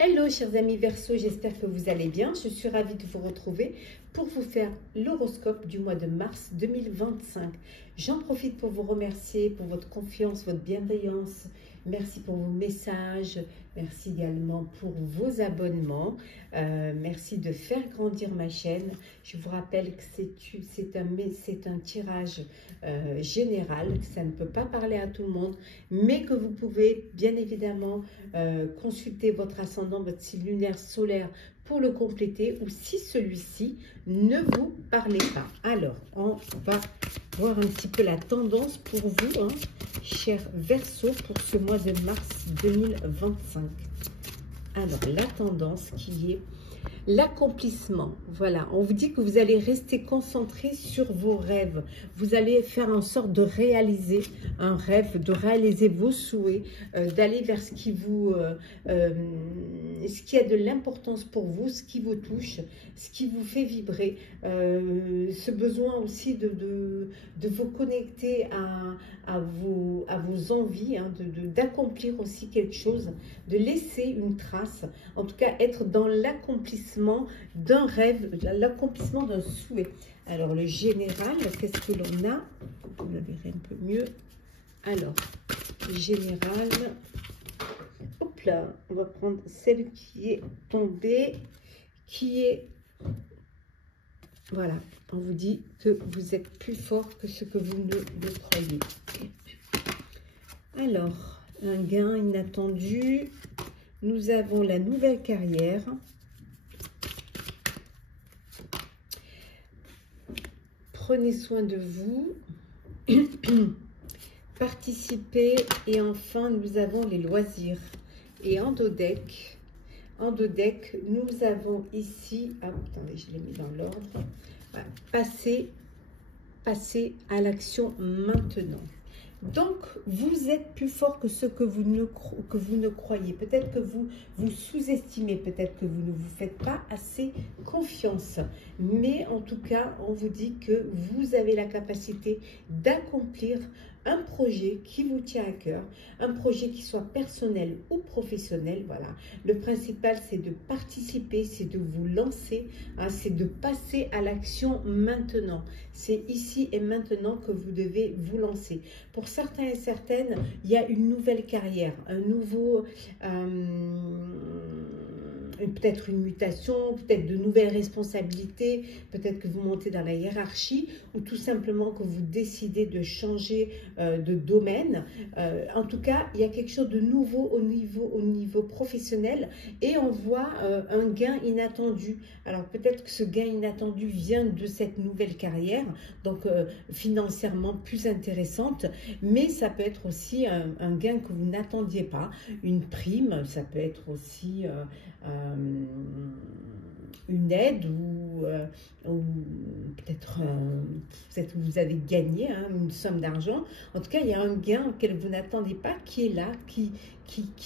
Hello chers amis Verseau, j'espère que vous allez bien. Je suis ravie de vous retrouver pour vous faire l'horoscope du mois de mars 2025. J'en profite pour vous remercier pour votre confiance, votre bienveillance. Merci pour vos messages. Merci également pour vos abonnements. Merci de faire grandir ma chaîne. Je vous rappelle que c'est un tirage général, que ça ne peut pas parler à tout le monde, mais que vous pouvez bien évidemment consulter votre ascendant, votre signe lunaire solaire pour le compléter, ou si celui-ci ne vous parlait pas. Alors, on va voir un petit peu la tendance pour vous, hein, chers Verseaux, pour ce mois de mars 2025. Alors, la tendance qui est l'accomplissement. Voilà, on vous dit que vous allez rester concentré sur vos rêves. Vous allez faire en sorte de réaliser un rêve, de réaliser vos souhaits, d'aller vers ce qui a de l'importance pour vous, ce qui vous touche, ce qui vous fait vibrer. Ce besoin aussi de vous connecter à vos envies, hein, d'accomplir aussi quelque chose, de laisser une trace, en tout cas être dans l'accomplissement d'un rêve, l'accomplissement d'un souhait. Alors le général, qu'est-ce que l'on a? Vous le verrez un peu mieux. Alors, général, hop là, on va prendre celle qui est tombée, qui est, voilà, on vous dit que vous êtes plus fort que ce que vous ne le croyez. Alors, un gain inattendu, nous avons la nouvelle carrière. Prenez soin de vous, participez, et enfin nous avons les loisirs. Et en dos deck, nous avons ici, ah, attendez, je l'ai mis dans l'ordre, voilà, passer à l'action maintenant. Donc, vous êtes plus fort que ce que vous ne croyez. Peut-être que vous sous-estimez, peut-être que vous ne vous faites pas assez confiance. Mais en tout cas, on vous dit que vous avez la capacité d'accomplir un projet qui vous tient à cœur, un projet qui soit personnel ou professionnel. Voilà. Le principal, c'est de participer, c'est de vous lancer, hein, c'est de passer à l'action maintenant. C'est ici et maintenant que vous devez vous lancer. Pour certains et certaines, il y a une nouvelle carrière, un nouveau... peut-être une mutation, peut-être de nouvelles responsabilités, peut-être que vous montez dans la hiérarchie, ou tout simplement que vous décidez de changer de domaine. En tout cas, il y a quelque chose de nouveau au niveau professionnel, et on voit un gain inattendu. Alors peut-être que ce gain inattendu vient de cette nouvelle carrière, donc financièrement plus intéressante, mais ça peut être aussi un gain que vous n'attendiez pas, une prime, ça peut être aussi... une aide, ou peut-être vous avez gagné, hein, une somme d'argent. En tout cas, il y a un gain auquel vous n'attendez pas qui est là, qui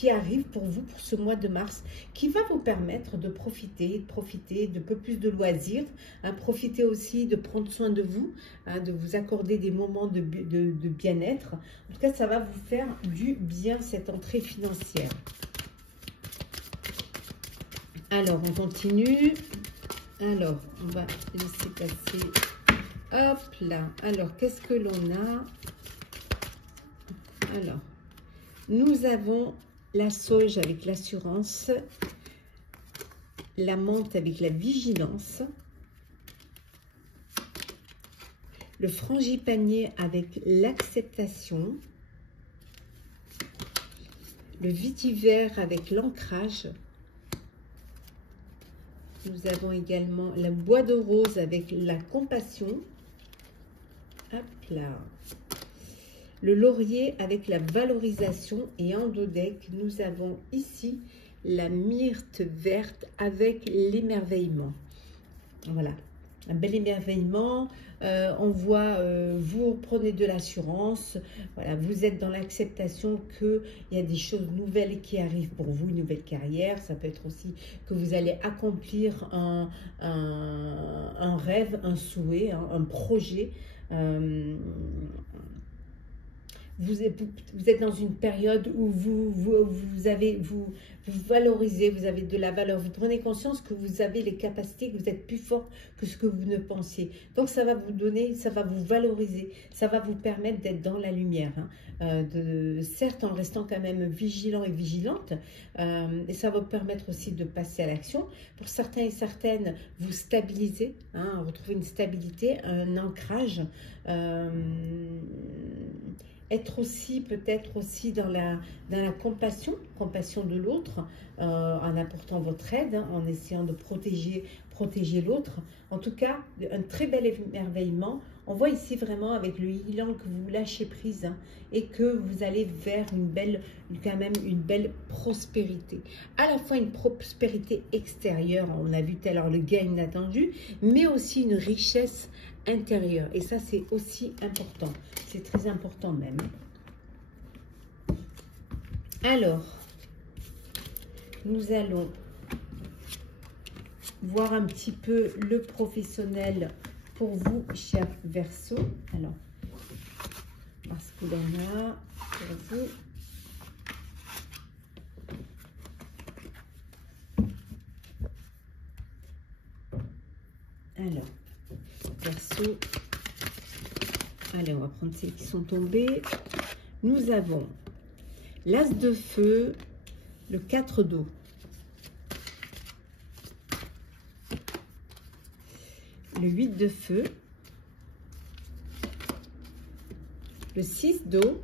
arrive pour vous pour ce mois de mars, qui va vous permettre de profiter de peu plus de loisirs, hein, profiter aussi de prendre soin de vous, hein, de vous accorder des moments de bien-être. En tout cas, ça va vous faire du bien, cette entrée financière. Alors, on continue. Alors, on va laisser passer. Hop là. Alors, qu'est-ce que l'on a? Alors, nous avons la sauge avec l'assurance, la menthe avec la vigilance, le frangipanier avec l'acceptation, le vétiver avec l'ancrage. Nous avons également la bois de rose avec la compassion. Hop là. Le laurier avec la valorisation. Et en dos deck, nous avons ici la myrte verte avec l'émerveillement. Voilà. Un bel émerveillement. On voit, vous prenez de l'assurance, voilà, vous êtes dans l'acceptation qu'il y a des choses nouvelles qui arrivent pour vous, une nouvelle carrière. Ça peut être aussi que vous allez accomplir un rêve, un souhait, hein, un projet. vous êtes dans une période où vous valorisez, vous avez de la valeur, vous prenez conscience que vous avez les capacités, que vous êtes plus fort que ce que vous ne pensiez. Donc ça va vous donner, ça va vous valoriser, ça va vous permettre d'être dans la lumière, hein, certes en restant quand même vigilant et vigilante, et ça va vous permettre aussi de passer à l'action. Pour certains et certaines, vous stabilisez, hein, retrouver une stabilité, un ancrage, être aussi peut-être aussi dans la compassion de l'autre, en apportant votre aide, hein, en essayant de protéger l'autre. En tout cas, un très bel émerveillement. On voit ici vraiment avec le Yilan que vous lâchez prise, hein, et que vous allez vers quand même une belle prospérité. À la fois une prospérité extérieure, on a vu tout à l'heure le gain inattendu, mais aussi une richesse intérieure. Et ça, c'est aussi important. C'est très important même. Alors, nous allons voir un petit peu le professionnel pour vous, cher Verseau. Alors, Masculina pour vous. Alors, Verseau. Allez, on va prendre celles qui sont tombées. Nous avons l'As de feu, le 4 d'eau, le 8 de feu, le 6 d'eau,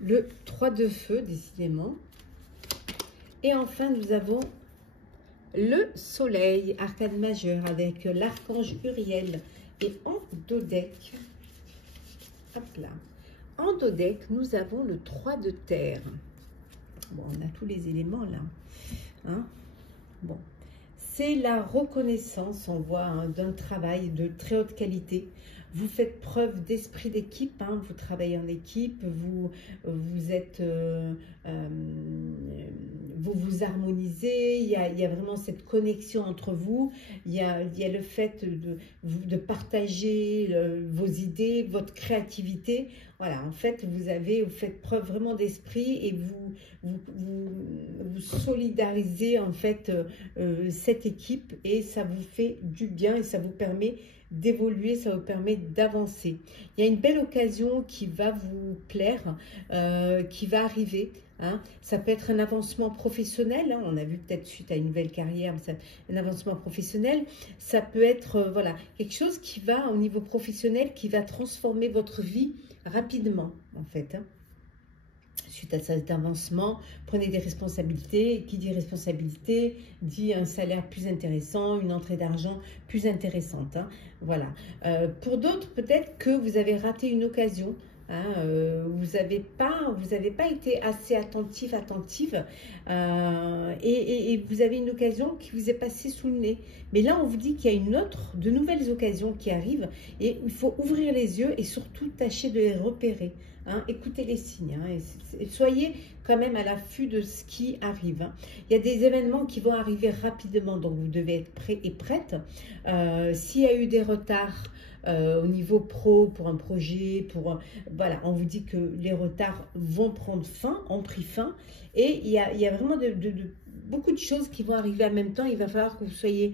le 3 de feu, décidément. Et enfin, nous avons le soleil, arcane majeur, avec l'archange Uriel. Et en dos deck, hop là, en dos deck, nous avons le 3 de terre. Bon, on a tous les éléments là. Hein? Bon, c'est la reconnaissance, on voit, hein, d'un travail de très haute qualité. Vous faites preuve d'esprit d'équipe, hein, vous travaillez en équipe, vous vous harmonisez, il y a vraiment cette connexion entre vous, il y a le fait de partager vos idées, votre créativité. Voilà, en fait, vous faites preuve vraiment d'esprit et vous solidarisez en fait cette équipe, et ça vous fait du bien et ça vous permet d'évoluer, ça vous permet d'avancer. Il y a une belle occasion qui va vous plaire, qui va arriver. Hein. Ça peut être un avancement professionnel, hein. On a vu peut-être suite à une nouvelle carrière, un avancement professionnel. Ça peut être voilà, quelque chose qui va au niveau professionnel, qui va transformer votre vie rapidement en fait. Hein. Suite à cet avancement, prenez des responsabilités. Qui dit responsabilité dit un salaire plus intéressant, une entrée d'argent plus intéressante. Hein. Voilà. Pour d'autres, peut-être que vous avez raté une occasion. Hein, vous n'avez pas été assez attentive, et vous avez une occasion qui vous est passée sous le nez. Mais là, on vous dit qu'il y a de nouvelles occasions qui arrivent, et il faut ouvrir les yeux et surtout tâcher de les repérer. Hein, écoutez les signes, hein, et soyez quand même à l'affût de ce qui arrive. Hein. Il y a des événements qui vont arriver rapidement, donc vous devez être prêt et prête. S'il y a eu des retards au niveau pro pour un projet, voilà, on vous dit que les retards vont prendre fin, ont pris fin, et il y a vraiment beaucoup de choses qui vont arriver en même temps. Il va falloir que vous soyez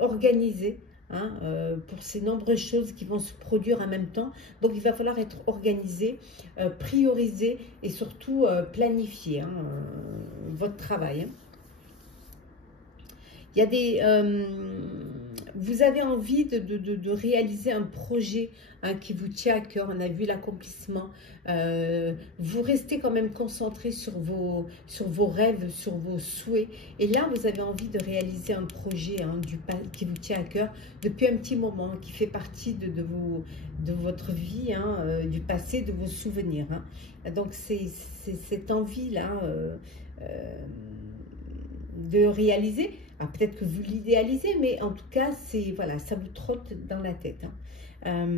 organisés. Hein, pour ces nombreuses choses qui vont se produire en même temps. Donc il va falloir être organisé, prioriser et surtout planifier, hein, votre travail. Hein. Il y a vous avez envie de réaliser un projet, hein, qui vous tient à cœur. On a vu l'accomplissement. Vous restez quand même concentré sur vos rêves, sur vos souhaits. Et là, vous avez envie de réaliser un projet, hein, qui vous tient à cœur depuis un petit moment, qui fait partie de votre vie, hein, du passé, de vos souvenirs. Hein. Donc, c'est cette envie-là de réaliser. Peut-être que vous l'idéalisez, mais en tout cas, voilà, ça vous trotte dans la tête. Hein.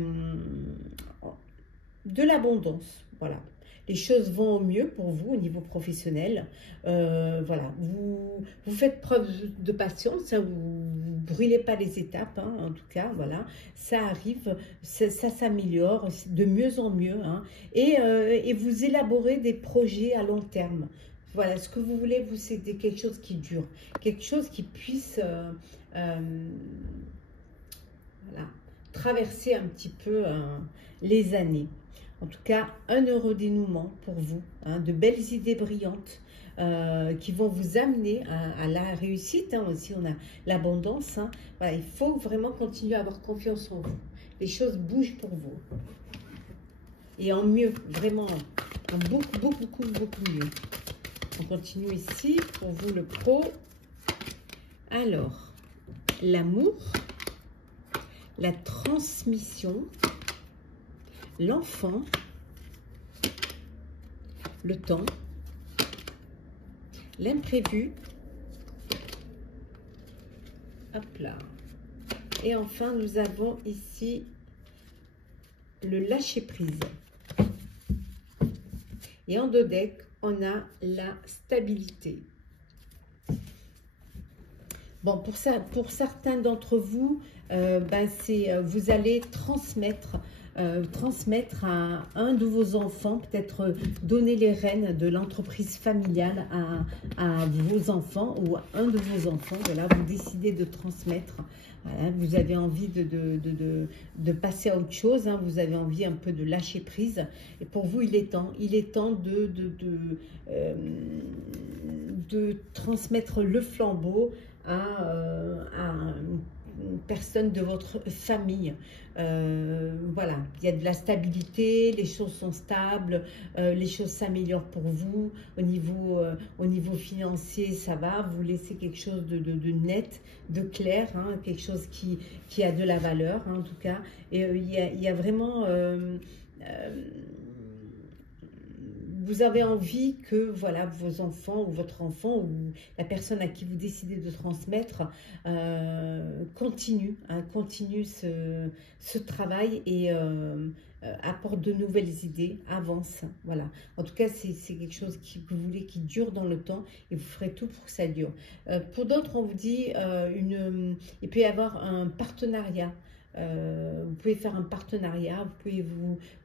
De l'abondance, voilà. les choses vont au mieux pour vous au niveau professionnel. Voilà, vous faites preuve de patience, hein, vous ne brûlez pas les étapes, hein, en tout cas, voilà, ça arrive, ça s'améliore de mieux en mieux, hein, et vous élaborez des projets à long terme. Voilà, ce que vous voulez, vous, c'est quelque chose qui dure, quelque chose qui puisse voilà, traverser un petit peu les années. En tout cas, un heureux dénouement pour vous, hein, de belles idées brillantes qui vont vous amener à la réussite. Hein, aussi, on a l'abondance. Hein. Voilà, il faut vraiment continuer à avoir confiance en vous. Les choses bougent pour vous. Et en mieux, vraiment, en beaucoup mieux. On continue ici pour vous le pro. Alors, l'amour, la transmission, l'enfant, le temps, l'imprévu, hop là. Et enfin, nous avons ici le lâcher-prise. Et en dos deck, on a la stabilité. Bon, pour certains d'entre vous, vous allez transmettre à un de vos enfants, peut-être donner les rênes de l'entreprise familiale à vos enfants ou à un de vos enfants. Voilà, vous décidez de transmettre. Voilà, vous avez envie de passer à autre chose, hein, vous avez envie un peu de lâcher prise. Et pour vous, il est temps de transmettre le flambeau à une personne de votre famille. Voilà, il y a de la stabilité, les choses sont stables, les choses s'améliorent pour vous. Au niveau financier, ça va, vous laissez quelque chose de net, de clair, hein, quelque chose qui a de la valeur, hein, en tout cas. Et il y a vraiment... vous avez envie que voilà, vos enfants ou votre enfant ou la personne à qui vous décidez de transmettre continue ce travail et apporte de nouvelles idées, avance. Voilà. En tout cas, c'est quelque chose que vous voulez qui dure dans le temps et vous ferez tout pour que ça dure. Pour d'autres, on vous dit il peut y avoir un partenariat. Vous pouvez faire un partenariat, vous pouvez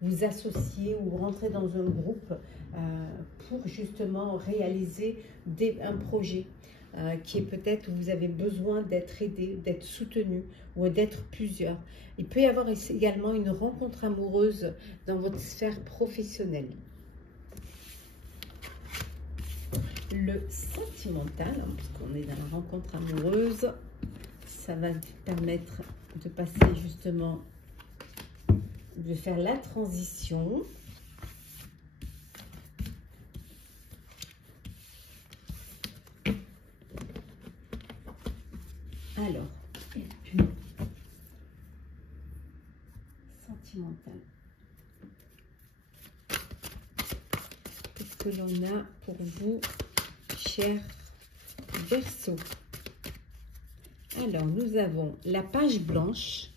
vous associer ou rentrer dans un groupe pour justement réaliser un projet qui est peut-être où vous avez besoin d'être aidé, d'être soutenu ou d'être plusieurs. Il peut y avoir également une rencontre amoureuse dans votre sphère professionnelle. Le sentimental, hein, parce qu'on est dans la rencontre amoureuse, ça va vous permettre de passer justement, de faire la transition. Alors, sentimental. Qu'est-ce que l'on a pour vous, chers Verseaux? Alors, nous avons la page blanche.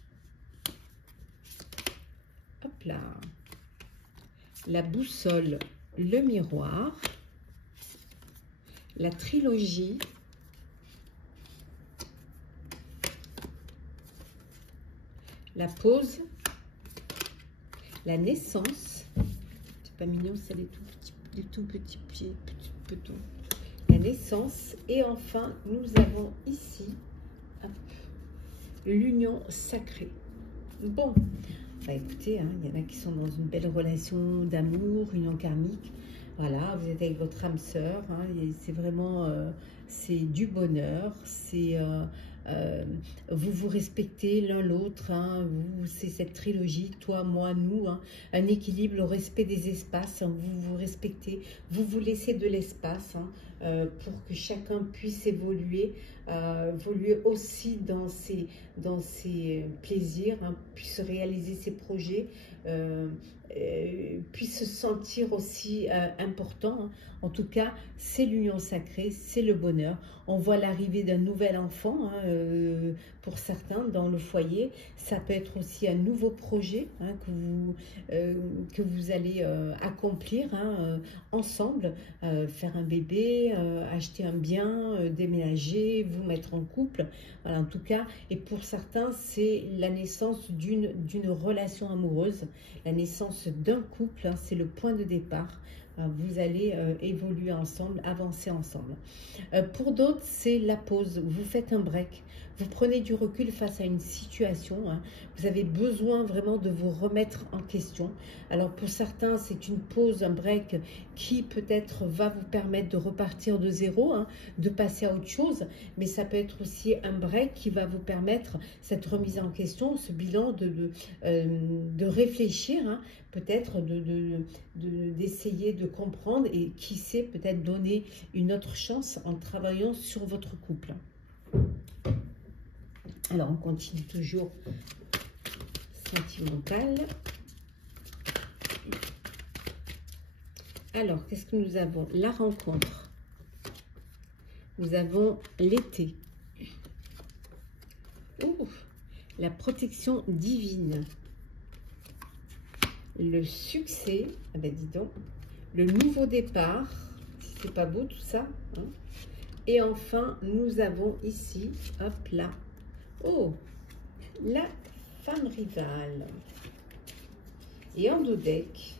Hop là. La boussole, le miroir. La trilogie. La pause. La naissance. C'est pas mignon, c'est les tout petits pieds, petits petons. La naissance. Et enfin, nous avons ici l'union sacrée. Bon, bah écoutez, hein, il y en a qui sont dans une belle relation d'amour, union karmique. Voilà, vous êtes avec votre âme sœur, hein, c'est vraiment, c'est du bonheur, c'est vous vous respectez l'un l'autre, hein, c'est cette trilogie, toi, moi, nous, hein, un équilibre, le respect des espaces, hein, vous vous respectez, vous vous laissez de l'espace hein, pour que chacun puisse évoluer aussi dans ses plaisirs, hein, puisse réaliser ses projets. puisse se sentir aussi important, hein. En tout cas, c'est l'union sacrée, c'est le bonheur. On voit l'arrivée d'un nouvel enfant, hein, pour certains dans le foyer. Ça peut être aussi un nouveau projet, hein, que vous allez accomplir, hein, ensemble, faire un bébé, acheter un bien, déménager, vous mettre en couple. Voilà, en tout cas, et pour certains, c'est la naissance d'une relation amoureuse, la naissance d'un couple, hein, c'est le point de départ. Vous allez évoluer ensemble, avancer ensemble. Pour d'autres, c'est la pause. Vous faites un break. Vous prenez du recul face à une situation, hein. Vous avez besoin vraiment de vous remettre en question. Alors pour certains, c'est une pause, un break qui peut-être va vous permettre de repartir de zéro, hein, de passer à autre chose. Mais ça peut être aussi un break qui va vous permettre cette remise en question, ce bilan de réfléchir, hein, peut-être d'essayer de comprendre et qui sait peut-être donner une autre chance en travaillant sur votre couple. Alors, on continue toujours sentimental. Alors, qu'est-ce que nous avons? La rencontre. Nous avons l'été. La protection divine. Le succès. Ah ben dis donc. Le nouveau départ. Si c'est pas beau tout ça, hein. Et enfin, nous avons ici, hop là. Oh, la femme rivale. Et en deux decks,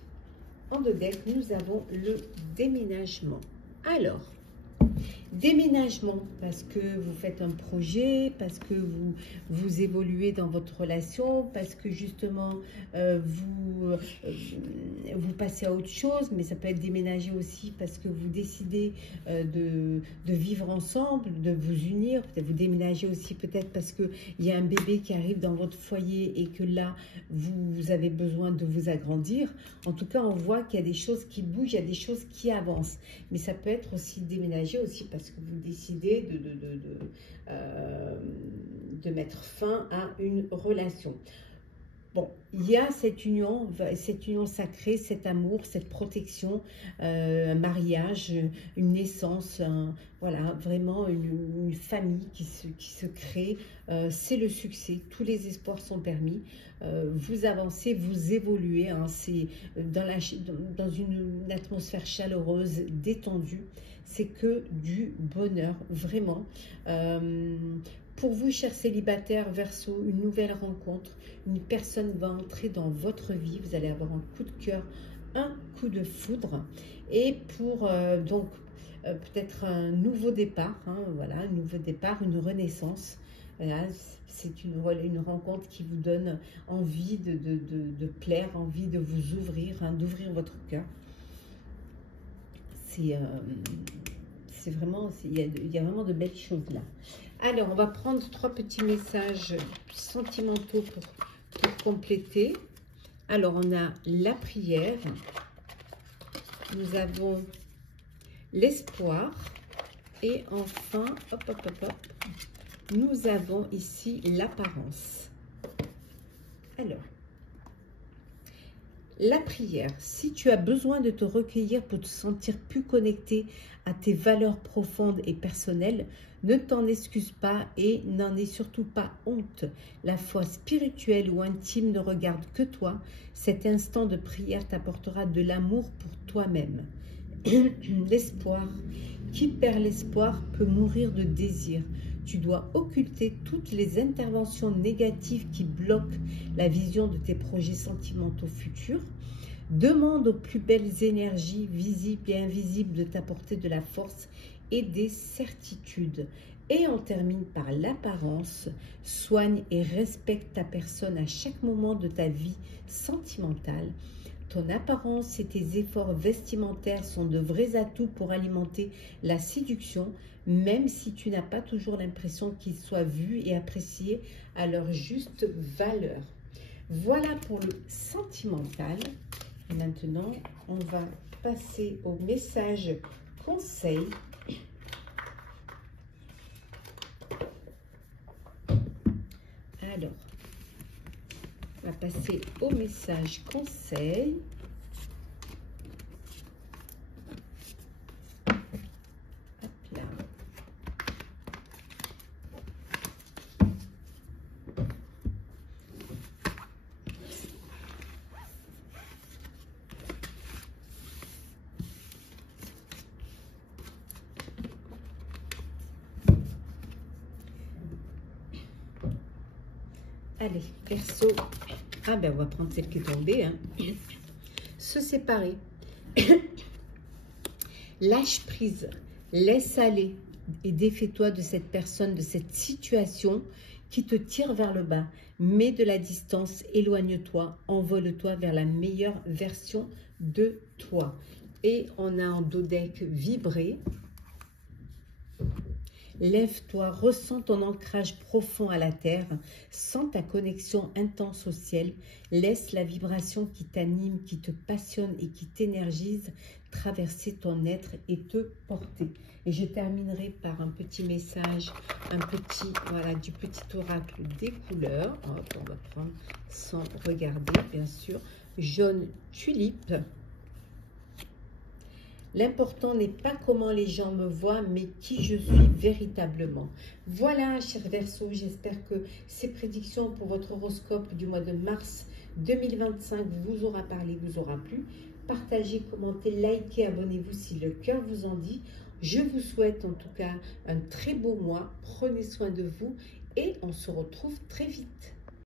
nous avons le déménagement. Alors, déménagement, parce que vous faites un projet, parce que vous évoluez dans votre relation, parce que justement vous passez à autre chose, mais ça peut être déménager aussi parce que vous décidez de vivre ensemble, de vous unir. Peut-être vous déménagez aussi peut-être parce qu'il y a un bébé qui arrive dans votre foyer et que là, vous avez besoin de vous agrandir. En tout cas, on voit qu'il y a des choses qui bougent, il y a des choses qui avancent. Mais ça peut être aussi déménager aussi parce que vous décidez de mettre fin à une relation. Bon, il y a cette union sacrée, cet amour, cette protection, un mariage, une naissance, voilà, vraiment une famille qui se crée. C'est le succès, tous les espoirs sont permis. Vous avancez, vous évoluez, hein, c'est dans une atmosphère chaleureuse, détendue. C'est que du bonheur, vraiment. Pour vous, chers célibataires, Verseau, une nouvelle rencontre, une personne va entrer dans votre vie, vous allez avoir un coup de cœur, un coup de foudre, et pour peut-être un nouveau départ, hein, voilà, un nouveau départ, une renaissance. Voilà, c'est une rencontre qui vous donne envie de plaire, envie de vous ouvrir, hein, d'ouvrir votre cœur. C'est vraiment, il y a vraiment de belles choses là. Alors, on va prendre 3 petits messages sentimentaux pour compléter. Alors, on a la prière. Nous avons l'espoir. Et enfin, hop, hop, hop, hop, nous avons ici l'apparence. Alors, la prière. Si tu as besoin de te recueillir pour te sentir plus connecté à tes valeurs profondes et personnelles, ne t'en excuse pas et n'en aie surtout pas honte. La foi spirituelle ou intime ne regarde que toi. Cet instant de prière t'apportera de l'amour pour toi-même. L'espoir. Qui perd l'espoir peut mourir de désir. Tu dois occulter toutes les interventions négatives qui bloquent la vision de tes projets sentimentaux futurs. Demande aux plus belles énergies visibles et invisibles de t'apporter de la force et des certitudes. Et on termine par l'apparence. Soigne et respecte ta personne à chaque moment de ta vie sentimentale. Ton apparence et tes efforts vestimentaires sont de vrais atouts pour alimenter la séduction, même si tu n'as pas toujours l'impression qu'ils soient vus et appréciés à leur juste valeur. Voilà pour le sentimental. Maintenant, on va passer au message conseil. Alors, va passer au message conseil. Hop là. Allez, Verseau. Ah ben, on va prendre celle qui est tombée. Hein. Se séparer. Lâche prise. Laisse aller. Et défais-toi de cette personne, de cette situation qui te tire vers le bas. Mets de la distance, éloigne-toi, envole-toi vers la meilleure version de toi. Et on a en dos deck vibré. Lève-toi, ressens ton ancrage profond à la terre, sens ta connexion intense au ciel, laisse la vibration qui t'anime, qui te passionne et qui t'énergise traverser ton être et te porter. Et je terminerai par un petit message, voilà, du petit oracle des couleurs. Hop, on va prendre sans regarder, bien sûr. Jaune tulipe. L'important n'est pas comment les gens me voient, mais qui je suis véritablement. Voilà, chers Verseaux, j'espère que ces prédictions pour votre horoscope du mois de mars 2025 vous aura parlé, vous aura plu. Partagez, commentez, likez, abonnez-vous si le cœur vous en dit. Je vous souhaite en tout cas un très beau mois. Prenez soin de vous et on se retrouve très vite.